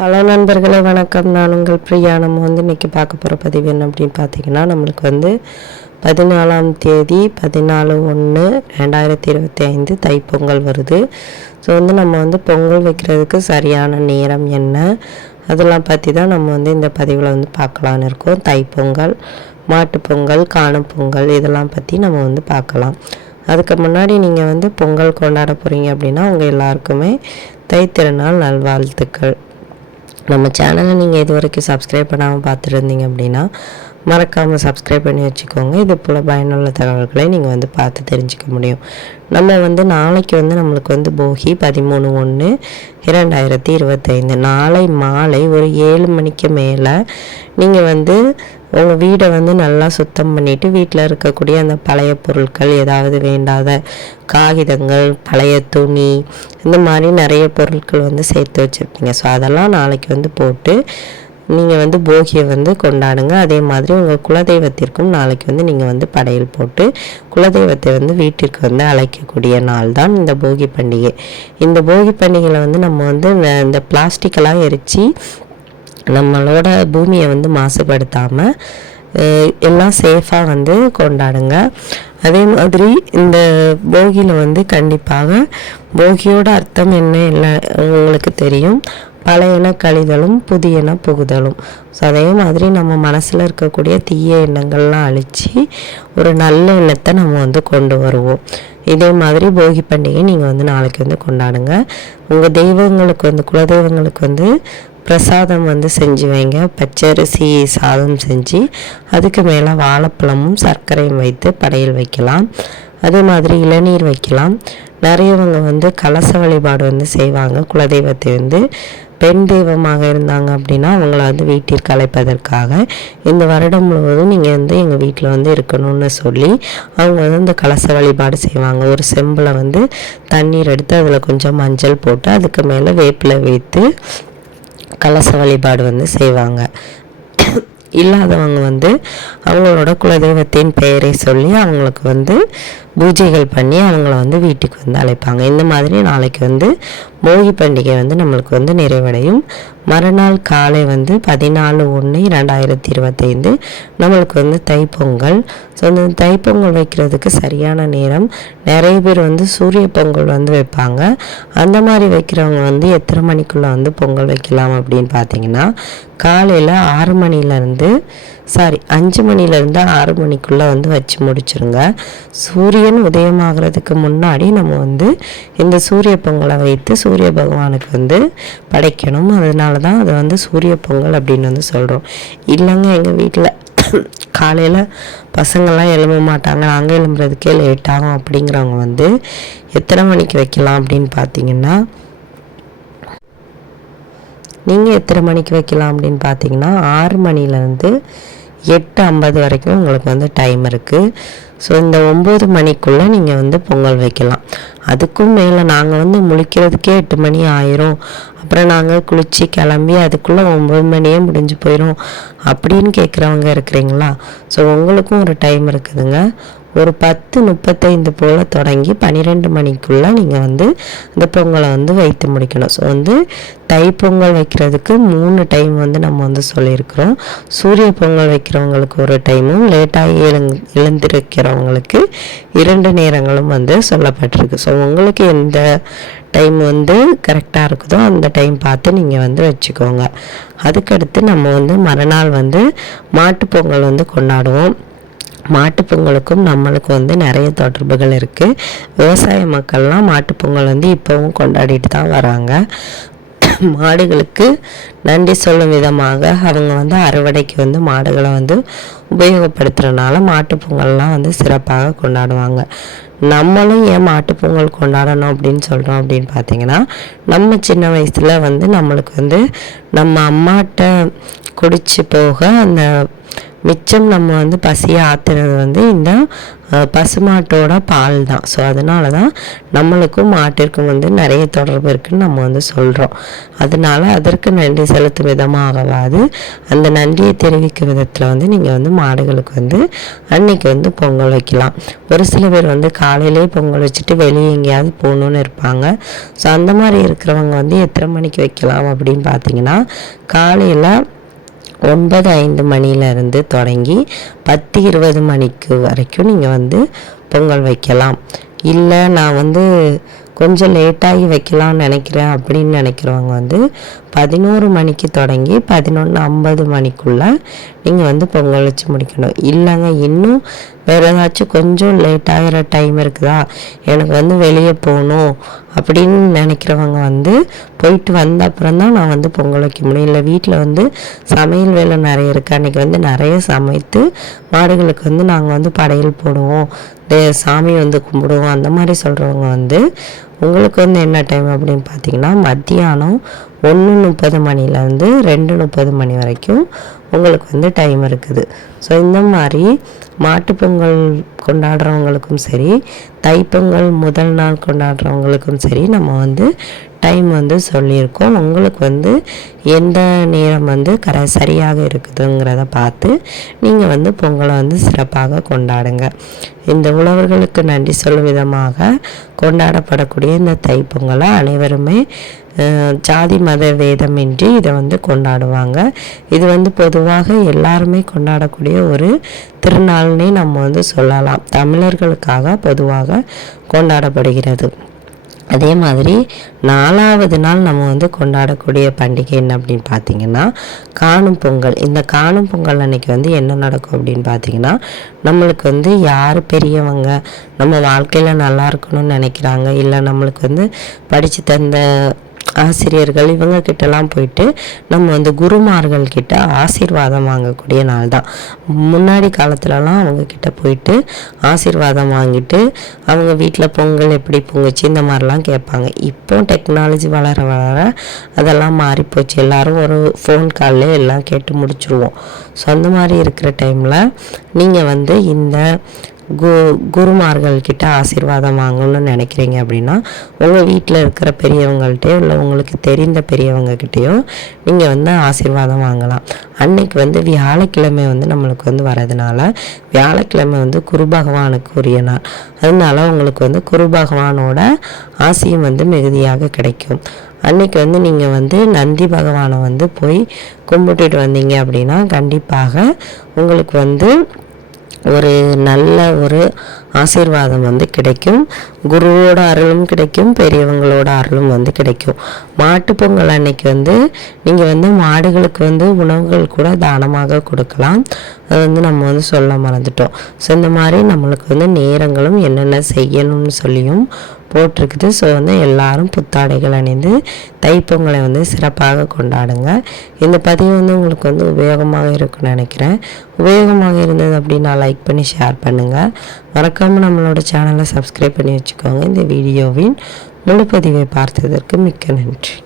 Hello நண்பர்களே வணக்கம். நான் உங்கள் பிரியா. நம்ம வந்து இன்றைக்கி பார்க்க போகிற பதிவு என்ன அப்படின்னு பார்த்தீங்கன்னா நம்மளுக்கு வந்து பதினாலாம் தேதி பதினாலு ஒன்று ரெண்டாயிரத்தி இருபத்தி ஐந்து தைப்பொங்கல் வருது. ஸோ வந்து நம்ம வந்து பொங்கல் வைக்கிறதுக்கு சரியான நேரம் என்ன? அதெல்லாம் பற்றி தான் நம்ம வந்து இந்த பதிவில் வந்து பார்க்கலான்னு இருக்கோம். தைப்பொங்கல் மாட்டுப்பொங்கல் காணும் பொங்கல் இதெல்லாம் பற்றி நம்ம வந்து பார்க்கலாம். அதுக்கு முன்னாடி நீங்கள் வந்து பொங்கல் கொண்டாட போகிறீங்க அப்படின்னா உங்கள் எல்லாருக்குமே தைத்திருநாள் நல்வாழ்த்துக்கள். நம்ம சேனலை நீங்கள் இது வரைக்கும் சப்ஸ்கிரைப் பண்ணாமல் பார்த்துருந்தீங்க அப்படின்னா மறக்காமல் சப்ஸ்கிரைப் பண்ணி வச்சுக்கோங்க. இது போல் பயனுள்ள தகவல்களை நீங்கள் வந்து பார்த்து தெரிஞ்சுக்க முடியும். நம்ம வந்து நாளைக்கு வந்து நம்மளுக்கு வந்து போகி பதிமூணு ஒன்று இரண்டாயிரத்தி இருபத்தைந்து. நாளை மாலை ஒரு ஏழு மணிக்கு மேலே நீங்கள் வந்து உங்கள் வீடை வந்து நல்லா சுத்தம் பண்ணிவிட்டு வீட்டில் இருக்கக்கூடிய அந்த பழைய பொருட்கள் ஏதாவது வேண்டாத காகிதங்கள் பழைய துணி இந்த மாதிரி நிறைய பொருட்கள் வந்து சேர்த்து வச்சுருப்பீங்க. ஸோ அதெல்லாம் நாளைக்கு வந்து போட்டு நீங்கள் வந்து போகியை வந்து கொண்டாடுங்க. அதே மாதிரி உங்கள் குலதெய்வத்திற்கும் நாளைக்கு வந்து நீங்கள் வந்து படையல் போட்டு குலதெய்வத்தை வந்து வீட்டிற்கு வந்து அழைக்கக்கூடிய நாள் தான் இந்த போகி பண்டிகை. இந்த போகி பண்டிகையில் வந்து நம்ம வந்து இந்த பிளாஸ்டிக்கெல்லாம் எரித்து நம்மளோட பூமியை வந்து மாசுபடுத்தாமல் எல்லாம் சேஃபாக வந்து கொண்டாடுங்க. அதே மாதிரி இந்த போகியில் வந்து கண்டிப்பாக போகியோட அர்த்தம் என்ன இல்லை உங்களுக்கு தெரியும். பழையன கழிதலும் புதியன புகுதலும். ஸோ அதே மாதிரி நம்ம மனசில் இருக்கக்கூடிய தீய எண்ணங்கள்லாம் அழித்து ஒரு நல்ல எண்ணத்தை நம்ம வந்து கொண்டு வருவோம். இதே மாதிரி போகி பண்டிகை நீங்கள் வந்து நாளைக்கு வந்து கொண்டாடுங்க. உங்கள் தெய்வங்களுக்கு வந்து குலதெய்வங்களுக்கு வந்து பிரசாதம் வந்து செஞ்சு வைங்க. பச்சரிசி சாதம் செஞ்சு அதுக்கு மேலே வாழைப்பழமும் சர்க்கரையும் வைத்து படையல் வைக்கலாம். அதே மாதிரி இளநீர் வைக்கலாம். நிறையவங்க வந்து கலச வழிபாடு வந்து செய்வாங்க. குலதெய்வத்தை வந்து பெண் தெய்வமாக இருந்தாங்க அப்படின்னா அவங்கள வந்து வீட்டிற்கு அழைப்பதற்காக இந்த வருடம் முழுவதும் நீங்கள் வந்து எங்கள் வீட்டில் வந்து இருக்கணும்னு சொல்லி அவங்க வந்து இந்த கலச வழிபாடு செய்வாங்க. ஒரு செம்பில் வந்து தண்ணீர் எடுத்து அதில் கொஞ்சம் மஞ்சள் போட்டு அதுக்கு மேலே வேப்பிலை வைத்து கலச வழிபாடு வந்து செய்வாங்க. இல்லாதவங்க வந்து அவங்களோட குலதெய்வத்தின் பெயரை சொல்லி அவங்களுக்கு வந்து பூஜைகள் பண்ணி அவங்கள வந்து வீட்டுக்கு வந்து அழைப்பாங்க. இந்த மாதிரி நாளைக்கு வந்து போகி பண்டிகை வந்து நம்மளுக்கு வந்து நிறைவடையும். மறுநாள் காலை வந்து பதினாலு ஒன்று ரெண்டாயிரத்தி இருபத்தைந்து நம்மளுக்கு வந்து தைப்பொங்கல். ஸோ இந்த தைப்பொங்கல் வைக்கிறதுக்கு சரியான நேரம். நிறைய பேர் வந்து சூரிய பொங்கல் வந்து வைப்பாங்க. அந்த மாதிரி வைக்கிறவங்க வந்து எத்தனை மணிக்குள்ளே வந்து பொங்கல் வைக்கலாம் அப்படின்னு பார்த்தீங்கன்னா காலையில் ஆறு மணிலேருந்து சாரி அஞ்சு மணிலேருந்து ஆறு மணிக்குள்ளே வந்து வச்சு முடிச்சிருங்க. சூரியன் உதயமாகிறதுக்கு முன்னாடி நம்ம வந்து இந்த சூரிய பொங்கலை வைத்து சூரிய பகவானுக்கு வந்து படைக்கணும். அதனால தான் அதை வந்து சூரிய பொங்கல் அப்படின்னு வந்து சொல்கிறோம் இல்லைங்க எங்கள் வீட்டில் காலையில் பசங்கள்லாம் எழும்ப மாட்டாங்க. நாங்கள் எழும்புறதுக்கே லேட் ஆகும் அப்படிங்கிறவங்க வந்து எத்தனை மணிக்கு வைக்கலாம் அப்படின்னு பார்த்தீங்கன்னா நீங்கள் எத்தனை மணிக்கு வைக்கலாம் அப்படின்னு பார்த்தீங்கன்னா ஆறு மணிலேருந்து எட்டு ஐம்பது வரைக்கும் உங்களுக்கு வந்து டைம் இருக்குது ஸோ இந்த ஒம்பது மணிக்குள்ளே நீங்கள் வந்து பொங்கல் வைக்கலாம். அதுக்கும் மேலே நாங்கள் வந்து முழிக்கிறதுக்கே எட்டு மணி ஆயிரும். அப்புறம் நாங்கள் குளித்து கிளம்பி அதுக்குள்ளே ஒம்பது மணியே முடிஞ்சு போயிடும் அப்படின்னு கேட்குறவங்க இருக்கிறீங்களா? ஸோ உங்களுக்கும் ஒரு டைம் இருக்குதுங்க. ஒரு பத்து முப்பத்தைந்து போல் தொடங்கி பன்னிரெண்டு மணிக்குள்ளே நீங்கள் வந்து இந்த பொங்கலை வந்து வைத்து முடிக்கணும். ஸோ வந்து தைப்பொங்கல் வைக்கிறதுக்கு மூணு டைம் வந்து நம்ம வந்து சொல்லியிருக்கிறோம். சூரிய பொங்கல் வைக்கிறவங்களுக்கு ஒரு டைமும் லேட்டாகி எழுந் எழுந்திருக்கிறவங்களுக்கு இரண்டு நேரங்களும் வந்து சொல்லப்பட்டிருக்கு. ஸோ உங்களுக்கு எந்த டைம் வந்து கரெக்டாக இருக்குதோ அந்த டைம் பார்த்து நீங்கள் வந்து வச்சுக்கோங்க. அதுக்கடுத்து நம்ம வந்து மறுநாள் வந்து மாட்டுப்பொங்கல் வந்து கொண்டாடுவோம். மாட்டுப்பொங்கலுக்கும் நம்மளுக்கும் வந்து நிறைய தொடர்புகள் இருக்குது விவசாய மக்கள்லாம் மாட்டுப்பொங்கல் வந்து இப்போவும் கொண்டாடிட்டு தான் வராங்க. மாடுகளுக்கு நன்றி சொல்லும் விதமாக அவங்க வந்து அறுவடைக்கு வந்து மாடுகளை வந்து உபயோகப்படுத்துகிறனால மாட்டுப்பொங்கல்லாம் வந்து சிறப்பாக கொண்டாடுவாங்க. நம்மளும் ஏன் மாட்டுப்பொங்கல் கொண்டாடணும் அப்படின்னு சொல்கிறோம் அப்படின்னு பார்த்தீங்கன்னா நம்ம சின்ன வயசில் வந்து நம்மளுக்கு வந்து நம்ம அம்மாட்ட குடிச்சு போக அந்த மிச்சம் நம்ம வந்து பசியை ஆற்றுறது வந்து இந்த பசுமாட்டோட பால் தான் ஸோ அதனால தான் நம்மளுக்கும் மாட்டிற்கும் வந்து நிறைய தொடர்பு இருக்குதுன்னு நம்ம வந்து சொல்கிறோம் அதனால அதற்கு நன்றி செலுத்தும் விதமாகவாது. அந்த நன்றியை தெரிவிக்கும் விதத்தில் வந்து நீங்கள் வந்து மாடுகளுக்கு வந்து அன்னைக்கு வந்து பொங்கல் வைக்கலாம். ஒரு சில பேர் வந்து காலையிலே பொங்கல் வச்சுட்டு வெளியே எங்கேயாவது போகணுன்னு இருப்பாங்க. ஸோ அந்த மாதிரி இருக்கிறவங்க வந்து எத்தனை மணிக்கு வைக்கலாம் அப்படின்னு பார்த்தீங்கன்னா காலையில் ஒன்பது ஐந்து மணியிலிருந்து தொடங்கி பத்து இருபது மணிக்கு வரைக்கும் நீங்கள் வந்து பொங்கல் வைக்கலாம். இல்லை நான் வந்து கொஞ்சம் லேட்டாகி வைக்கலாம்னு நினைக்கிறேன் அப்படின்னு நினைக்கிறவங்க வந்து பதினோரு மணிக்கு தொடங்கி பதினொன்று ஐம்பது மணிக்குள்ளே நீங்கள் வந்து பொங்கல் வச்சு முடிக்கணும். இல்லைங்க இன்னும் வேறு ஏதாச்சும் கொஞ்சம் லேட் ஆகிற டைம் இருக்குதா? எனக்கு வந்து வெளியே போகணும் அப்படின்னு நினைக்கிறவங்க வந்து போயிட்டு வந்த அப்புறம் தான் நான் வந்து பொங்கல் வைக்க முடியும். இல்லை வீட்டில் வந்து சமையல் வேலை நிறைய இருக்குது அன்றைக்கி வந்து நிறைய சமைத்து மாடுகளுக்கு வந்து நாங்கள் வந்து படையல் போடுவோம். சாமி வந்து கும்பிடுவோம். அந்த மாதிரி சொல்கிறவங்க வந்து உங்களுக்கு வந்து என்ன டைம் அப்படின்னு பார்த்தீங்கன்னா மத்தியானம் ஒன்று முப்பது மணிலேருந்து ரெண்டு முப்பது மணி வரைக்கும் உங்களுக்கு வந்து டைம் இருக்குது. ஸோ இந்த மாதிரி மாட்டுப்பொங்கல் கொண்டாடுறவங்களுக்கும் சரி தைப்பொங்கல் முதல் நாள் கொண்டாடுறவங்களுக்கும் சரி நம்ம வந்து டைம் வந்து சொல்லியிருக்கோம். உங்களுக்கு வந்து எந்த நேரம் வந்து கர சரியாக இருக்குதுங்கிறத பார்த்து நீங்கள் வந்து பொங்கலை வந்து சிறப்பாக கொண்டாடுங்க. இந்த உழவர்களுக்கு நன்றி சொல்லும் விதமாக கொண்டாடப்படக்கூடிய இந்த தைப்பொங்கலை அனைவருமே ஜாதி மத வேதமின்றி இதை வந்து கொண்டாடுவாங்க. இது வந்து பொதுவாக எல்லாருமே கொண்டாடக்கூடிய ஒரு திருநாள்னே நம்ம வந்து சொல்லலாம். தமிழர்களுக்காக பொதுவாக கொண்டாடப்படுகிறது. அதே மாதிரி நாலாவது நாள் நம்ம வந்து கொண்டாடக்கூடிய பண்டிகை என்ன அப்படின்னு பார்த்தீங்கன்னா காணும் பொங்கல். இந்த காணும் பொங்கல் அன்னைக்கு வந்து என்ன நடக்கும் அப்படின்னு பார்த்தீங்கன்னா நம்மளுக்கு வந்து யார் பெரியவங்க நம்ம வாழ்க்கையில் நல்லா இருக்கணும்னு நினைக்கிறாங்க இல்லை நம்மளுக்கு வந்து படித்து தந்த ஆசிரியர்கள் இவங்க கிட்டலாம் போயிட்டு நம்ம வந்து குருமார்கள் கிட்ட ஆசீர்வாதம் வாங்கக்கூடிய நாள் தான் முன்னாடி காலத்துலலாம் அவங்க கிட்ட போயிட்டு ஆசீர்வாதம் வாங்கிட்டு அவங்க வீட்டில் பொங்கல் எப்படி பொங்குச்சு இந்த மாதிரிலாம் கேட்பாங்க. இப்போ டெக்னாலஜி வளர வளர அதெல்லாம் மாறிப்போச்சு எல்லாரும் ஒரு ஃபோன் காலில் எல்லாம் கேட்டு முடிச்சுருவோம். ஸோ அந்த மாதிரி இருக்கிற டைமில் நீங்கள் வந்து இந்த கு குருமார்கள்கிட்ட ஆசீர்வாதம் வாங்கணும்னு நினைக்கிறீங்க அப்படின்னா உங்கள் வீட்டில் இருக்கிற பெரியவங்கள்ட்டே இல்லை உங்களுக்கு தெரிந்த பெரியவங்கக்கிட்டேயும் நீங்கள் வந்து ஆசீர்வாதம் வாங்கலாம். அன்னைக்கு வந்து வியாழக்கிழமை வந்து நம்மளுக்கு வந்து வரதுனால வியாழக்கிழமை வந்து குரு பகவானுக்கு உரிய நாள். அதனால உங்களுக்கு வந்து குரு பகவானோட ஆசையும் வந்து மிகுதியாக கிடைக்கும். அன்னைக்கு வந்து நீங்கள் வந்து நந்தி பகவானை வந்து போய் கும்பிட்டுட்டு வந்தீங்க அப்படின்னா கண்டிப்பாக உங்களுக்கு வந்து ஒரு நல்ல ஒரு ஆசீர்வாதம் வந்து கிடைக்கும். குருவோட அருளும் கிடைக்கும் பெரியவங்களோட அருளும் வந்து கிடைக்கும். மாட்டு பொங்கல் அன்னைக்கு வந்து நீங்கள் வந்து மாடுகளுக்கு வந்து உணவுகள் கூட தானமாக கொடுக்கலாம். அது வந்து நம்ம வந்து சொல்ல மறந்துட்டோம். ஸோ இந்த மாதிரி நம்மளுக்கு வந்து நேரங்களும் என்னென்ன செய்யணும்னு சொல்லியும் போட்டிருக்குது. ஸோ வந்து எல்லாரும் புத்தாடைகள் அணிந்து தைப்பொங்கலை வந்து சிறப்பாக கொண்டாடுங்க. இந்த பதிவு வந்து உங்களுக்கு வந்து உபயோகமாக இருக்கும்னு நினைக்கிறேன். உபயோகமாக இருந்தது அப்படின்னா லைக் பண்ணி ஷேர் பண்ணுங்கள் மறக்காமல் நம்மளோட சேனலை சப்ஸ்கிரைப் பண்ணி வச்சுக்கோங்க. இந்த வீடியோவின் முழுப்பதிவை பார்த்ததற்கு மிக்க நன்றி.